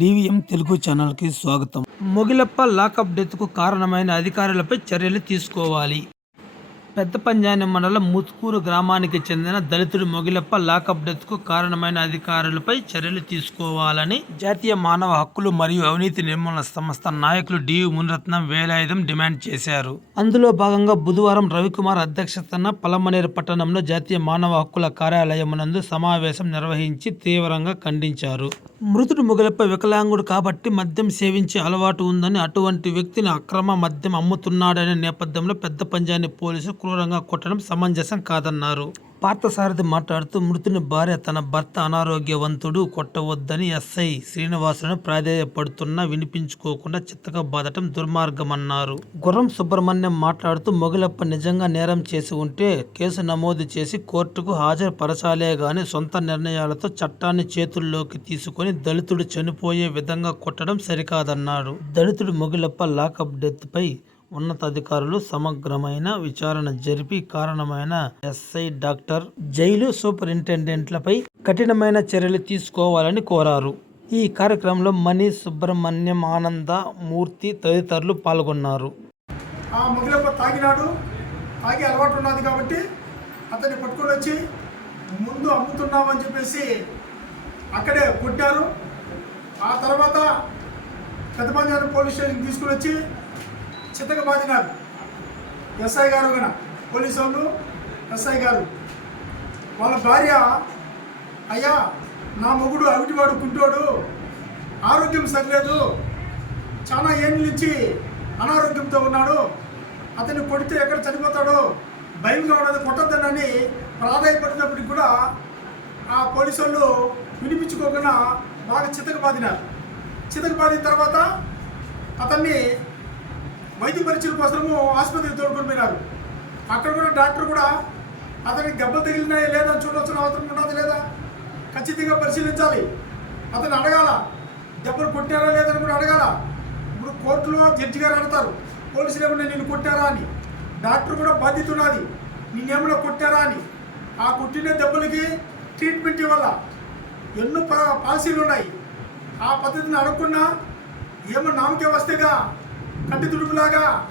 DVM Telugu ఛానల్కి స్వాగతం. మొగిలప్ప lockup డెత్కు కారణమైన అధికారులపై చర్యలు తీసుకోవాలి. పెద్ద పంజాని మండలం ముత్కూరు గ్రామానికి చెందిన దళితుడు మొగిలప్ప లాకప్ డెత్కు కారణమైన అధికారులపై చర్యలు తీసుకోవాలని జాతీయ మానవ హక్కులు మరియు అవినీతి నిర్మూలన సంస్థ నాయకులు డియు మునిరత్నం వేలాయుధం డిమాండ్ చేశారు. అందులో భాగంగా బుధవారం రవికుమార్ అధ్యక్షతన పలమనేరు పట్టణంలో జాతీయ మానవ హక్కుల కార్యాలయమునందు సమావేశం నిర్వహించి తీవ్రంగా ఖండించారు. మృతుడు మొగలప్ప వికలాంగుడు కాబట్టి మద్యం సేవించే అలవాటు ఉందని అటువంటి వ్యక్తిని అక్రమ మద్యం అమ్ముతున్నాడనే నేపథ్యంలో పెద్ద పంజాని పోలీసు క్రూరంగా కొట్టడం సమంజసం కాదన్నారు. పార్థసారథి మాట్లాడుతూ మృతుని భార్య తన భర్త అనారోగ్యవంతుడు కొట్టవద్దని ఎస్ఐ శ్రీనివాసులను ప్రాధేయపడుతున్నా వినిపించుకోకుండా చిత్తగా బాధటం దుర్మార్గమన్నారు. గుర్రం సుబ్రహ్మణ్యం మాట్లాడుతూ మొగిలప్ప నిజంగా నేరం చేసి ఉంటే కేసు నమోదు చేసి కోర్టుకు హాజరుపరచాలే గాని సొంత నిర్ణయాలతో చట్టాన్ని చేతుల్లోకి తీసుకొని దళితుడు చనిపోయే విధంగా కొట్టడం సరికాదన్నాడు దళితుడు మొగిలప్ప లాకప్ డెత్ పై ఉన్నతాధికారులు సమగ్రమైన విచారణ జరిపి కారణమైన ఎస్ఐ డాక్టర్ జైలు సూపరింటెండెంట్లపై కఠినమైన చర్యలు తీసుకోవాలని కోరారు. ఈ కార్యక్రమంలో మణి సుబ్రహ్మణ్యం ఆనంద మూర్తి తదితరులు పాల్గొన్నారు. ఆ మొగిలప్ప తాగినాడు. తాగి అలవాటు ఉన్నది కాబట్టి అతన్ని పట్టుకొని వచ్చి ముందు అమ్ముతున్నామని చెప్పేసి అక్కడే కొట్టారు. ఆ తర్వాత పెద్దపంజారం పోలీస్ స్టేషన్ తీసుకుని వచ్చి చిత్తగా బాధినారు ఎస్ఐ గారు కూడా పోలీసు వాళ్ళు ఎస్ఐ గారు. వాళ్ళ భార్య అయ్యా నా మొగుడు అవిటివాడు కుంటోడు. ఆరోగ్యం సరిలేదు. చాలా ఏళ్ళ నుంచి అనారోగ్యంతో ఉన్నాడు. అతన్ని కొడితే ఎక్కడ చనిపోతాడో భయంగా ఉన్నది కొట్టద్దనని ప్రాధాయపడినప్పటికి కూడా ఆ పోలీసు వాళ్ళు వినిపించుకోకుండా బాగా చితక బాదినారు చితక బాదిన తర్వాత అతన్ని వైద్య పరీక్షల కోసము ఆసుపత్రికి తోడుకొని పోయినారు. అక్కడ కూడా డాక్టర్ కూడా అతనికి దెబ్బలు తగిలినాయా లేదా చూడాల్సిన అవసరం ఉండదు లేదా ఖచ్చితంగా పరిశీలించాలి. అతను అడగాల దెబ్బలు కొట్టారా లేదని కూడా అడగాల. ఇప్పుడు కోర్టులో జడ్జి గారు అడతారు పోలీసులు ఏమన్నా నేను కొట్టారా అని. డాక్టర్ కూడా బాధ్యత ఉన్నది నిన్నేమన్నా కొట్టారా అని. ఆ కొట్టిన దెబ్బలకి ట్రీట్మెంట్ ఇవ్వాల. ఎన్నో ప- పాలసీలు ఉన్నాయి ఆ పద్ధతిని అడగకుండా ఏమో నామకే వస్తేగా కంటి తుడుపులాగా.